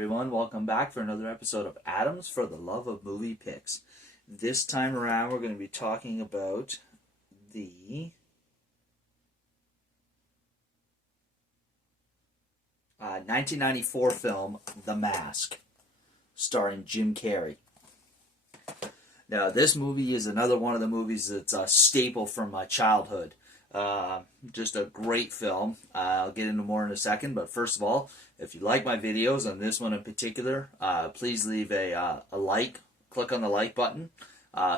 everyone, welcome back for another episode of Adams for the Love of Movie Picks. This time around we're going to be talking about the 1994 film The Mask, starring Jim Carrey. Now this movie is another one of the movies that's a staple from my childhood. Just a great film. I'll get into more in a second, but first of all, if you like my videos, on this one in particular, please leave a like. Click on the like button.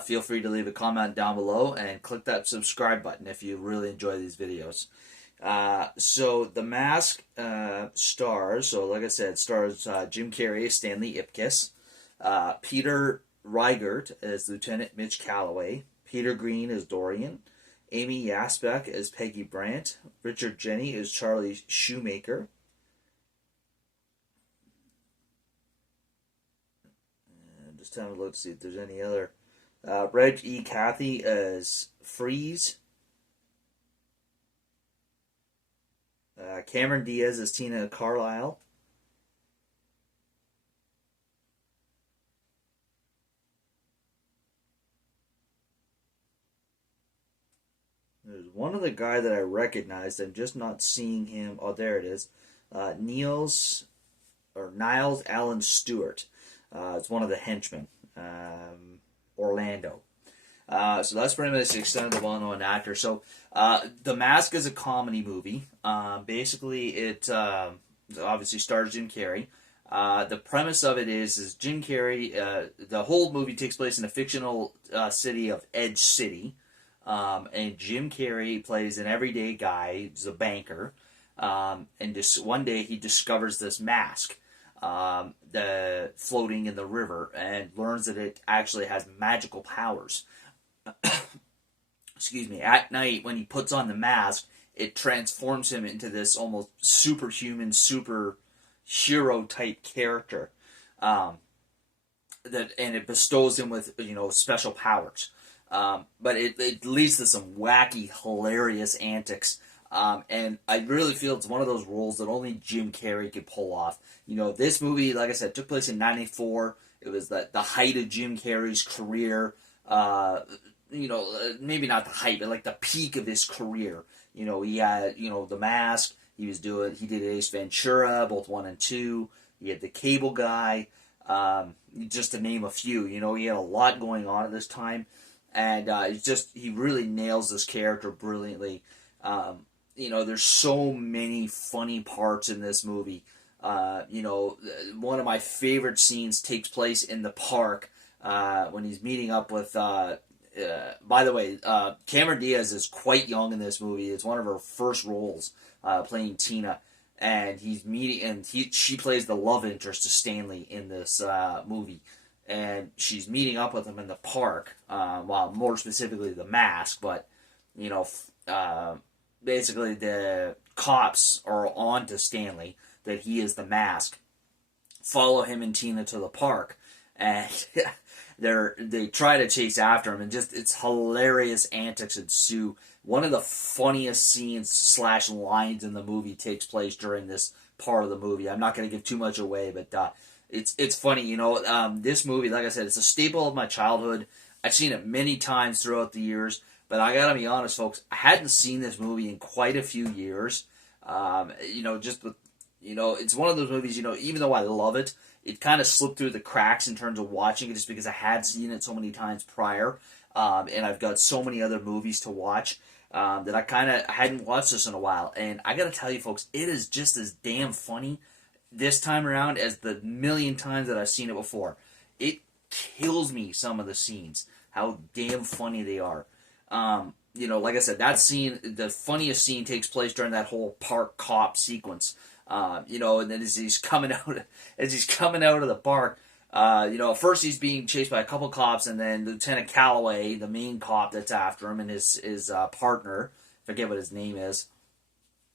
Feel free to leave a comment down below and click that subscribe button if you really enjoy these videos. So The Mask stars, like I said, stars Jim Carrey as Stanley Ipkiss, Peter Riegert as Lieutenant Mitch Calloway, Peter Green as Dorian, Amy Yasbeck as Peggy Brandt, Richard Jeni as Charlie Shoemaker, and just having a look to see if there's any other. Reg E. Cathy as Freeze, Cameron Diaz as Tina Carlisle, there's one other guy that I recognized. I'm just not seeing him. Oh, there it is. Niles Allen Stewart. It's one of the henchmen. Orlando. So that's pretty much the extent of the well-known actor. So The Mask is a comedy movie. Basically, it obviously stars Jim Carrey. The premise of it is Jim Carrey. The whole movie takes place in the fictional city of Edge City. And Jim Carrey plays an everyday guy. He's a banker. And just one day he discovers this mask floating in the river and learns that it actually has magical powers. Excuse me. At night, when he puts on the mask, it transforms him into this almost superhuman, super hero type character. And it bestows him with special powers. But it leads to some wacky, hilarious antics. And I really feel it's one of those roles that only Jim Carrey could pull off. This movie, like I said, took place in '94. It was the height of Jim Carrey's career. Maybe not the height, but like the peak of his career. He had, The Mask. He did Ace Ventura, both 1 and 2. He had The Cable Guy, just to name a few. He had a lot going on at this time. And he really nails this character brilliantly. There's so many funny parts in this movie. One of my favorite scenes takes place in the park when he's meeting up with. By the way, Cameron Diaz is quite young in this movie. It's one of her first roles, playing Tina, and she plays the love interest to Stanley in this movie. And she's meeting up with him in the park, more specifically The Mask, but, basically the cops are on to Stanley that he is The Mask, follow him and Tina to the park, and they try to chase after him, and it's hilarious antics ensue. One of the funniest scenes / lines in the movie takes place during this part of the movie. I'm not going to give too much away, but it's funny, this movie, like I said, it's a staple of my childhood. I've seen it many times throughout the years, but I gotta be honest, folks, I hadn't seen this movie in quite a few years. It's one of those movies, even though I love it, it kind of slipped through the cracks in terms of watching it just because I had seen it so many times prior, and I've got so many other movies to watch that I hadn't watched this in a while. And I gotta tell you, folks, it is just as damn funny this time around as the million times that I've seen it before. It kills me, some of the scenes, how damn funny they are. Like I said, that scene, the funniest scene takes place during that whole park cop sequence. And then as he's coming out of the park, first he's being chased by a couple cops, and then Lieutenant Calloway, the main cop that's after him, and his partner, forget what his name is.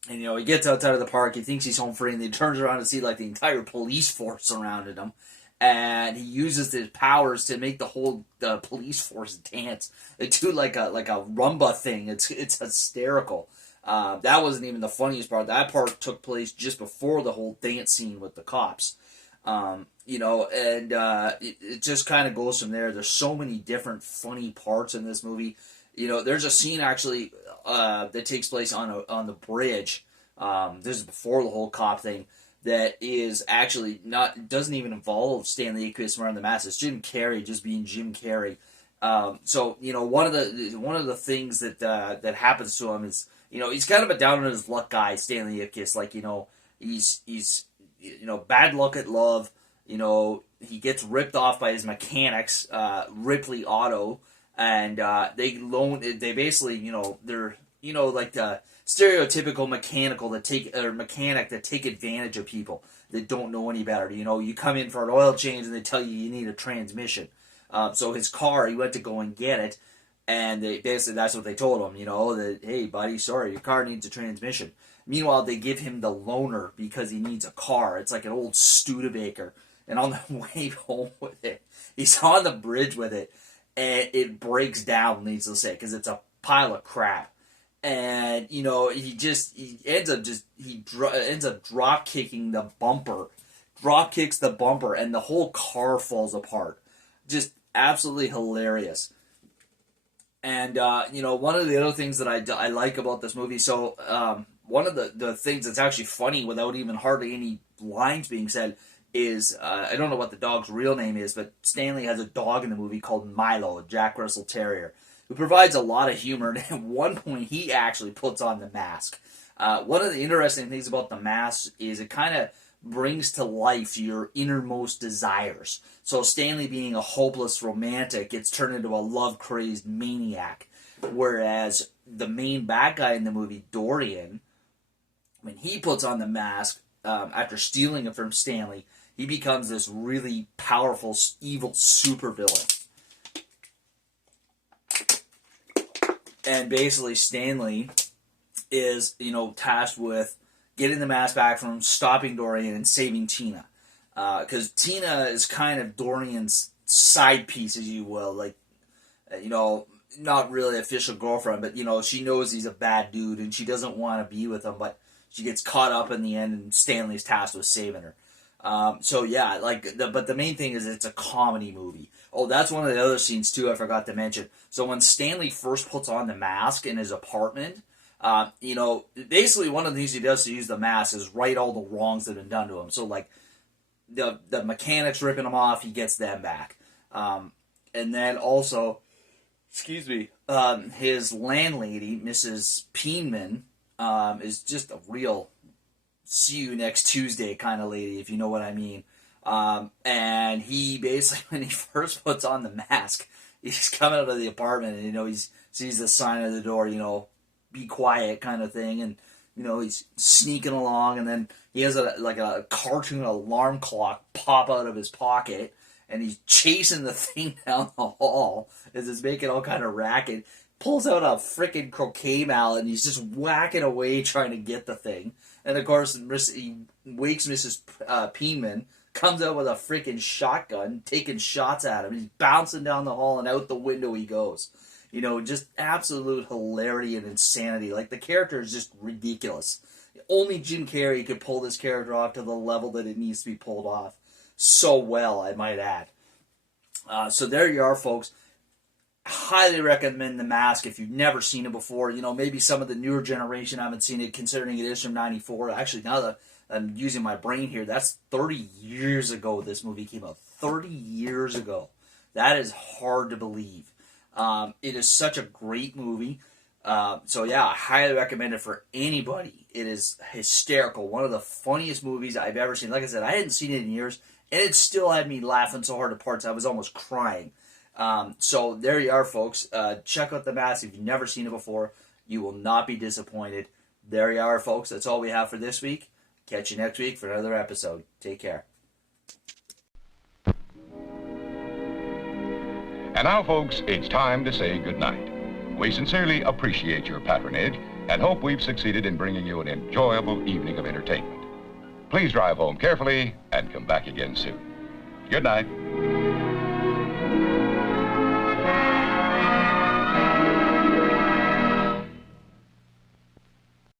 And, he gets outside of the park, he thinks he's home free, and he turns around to see, the entire police force surrounded him. And he uses his powers to make the whole police force dance. They do like a rumba thing. It's hysterical. That wasn't even the funniest part. That part took place just before the whole dance scene with the cops. You know, and it just kind of goes from there. There's so many different funny parts in this movie. You know, there's a scene actually that takes place on the bridge. This is before the whole cop thing. That is actually not, doesn't even involve Stanley Ipkiss wearing the mask. It's Jim Carrey just being Jim Carrey. So you know, one of the things that happens to him is, you know, he's kind of a down on his luck guy, Stanley Ipkiss. Like, you know, he's you know, bad luck at love. You know, he gets ripped off by his mechanics, Ripley Auto, and they basically, you know, they're, you know, like the stereotypical mechanic that take advantage of people that don't know any better. You know, you come in for an oil change and they tell you need a transmission. So his car, he went to go and get it, and they basically, that's what they told him. You know, that, hey buddy, sorry, your car needs a transmission. Meanwhile, they give him the loaner because he needs a car. It's like an old Studebaker. And on the way home with it, he's on the bridge with it, and it breaks down, needless to say, because it's a pile of crap. And, you know, he ends up drop kicking the bumper, and the whole car falls apart. Just absolutely hilarious. And, you know, one of the other things that I like about this movie, so one of the things that's actually funny without even hardly any lines being said is, I don't know what the dog's real name is, but Stanley has a dog in the movie called Milo, a Jack Russell Terrier, who provides a lot of humor, and at one point he actually puts on the mask. One of the interesting things about the mask is it kind of brings to life your innermost desires. So Stanley, being a hopeless romantic, gets turned into a love-crazed maniac, whereas the main bad guy in the movie, Dorian, when he puts on the mask, after stealing it from Stanley, he becomes this really powerful, evil supervillain. And basically, Stanley is, you know, tasked with getting the mask back from him, stopping Dorian, and saving Tina. Because Tina is kind of Dorian's side piece, as you will. Like, you know, not really official girlfriend, but, you know, she knows he's a bad dude, and she doesn't want to be with him, but she gets caught up in the end, and Stanley's tasked with saving her. So yeah, but the main thing is it's a comedy movie. Oh, that's one of the other scenes too I forgot to mention. So when Stanley first puts on the mask in his apartment, you know, basically one of the things he does to use the mask is right all the wrongs that have been done to him. So like the mechanics ripping him off, he gets them back. And then also, his landlady, Mrs. Peenman, is just a real see you next Tuesday kind of lady, if you know what I mean. And he basically, when he first puts on the mask, he's coming out of the apartment and, you know, he sees the sign at the door, you know, be quiet kind of thing. And, you know, he's sneaking along, and then he has a cartoon alarm clock pop out of his pocket, and he's chasing the thing down the hall as it's making all kind of racket. Pulls out a frickin' croquet mallet, and he's just whacking away trying to get the thing. And of course, he wakes Mrs. Peenman, comes out with a frickin' shotgun, taking shots at him. He's bouncing down the hall, and out the window he goes. You know, just absolute hilarity and insanity. Like, the character is just ridiculous. Only Jim Carrey could pull this character off to the level that it needs to be pulled off. So well, I might add. So there you are, folks. Highly recommend The Mask if you've never seen it before. You know, maybe some of the newer generation haven't seen it, considering it is from 94. Actually, now that I'm using my brain here, that's 30 years ago this movie came out. 30 years ago. That is hard to believe. It is such a great movie. So yeah, I highly recommend it for anybody. It is hysterical. One of the funniest movies I've ever seen. Like I said, I hadn't seen it in years, and it still had me laughing so hard at parts I was almost crying. So there you are, folks. Check out The Mask if you've never seen it before. You will not be disappointed. There you are, folks. That's all we have for this week. Catch you next week for another episode. Take care. And now, folks, it's time to say goodnight. We sincerely appreciate your patronage and hope we've succeeded in bringing you an enjoyable evening of entertainment. Please drive home carefully and come back again soon. Good night.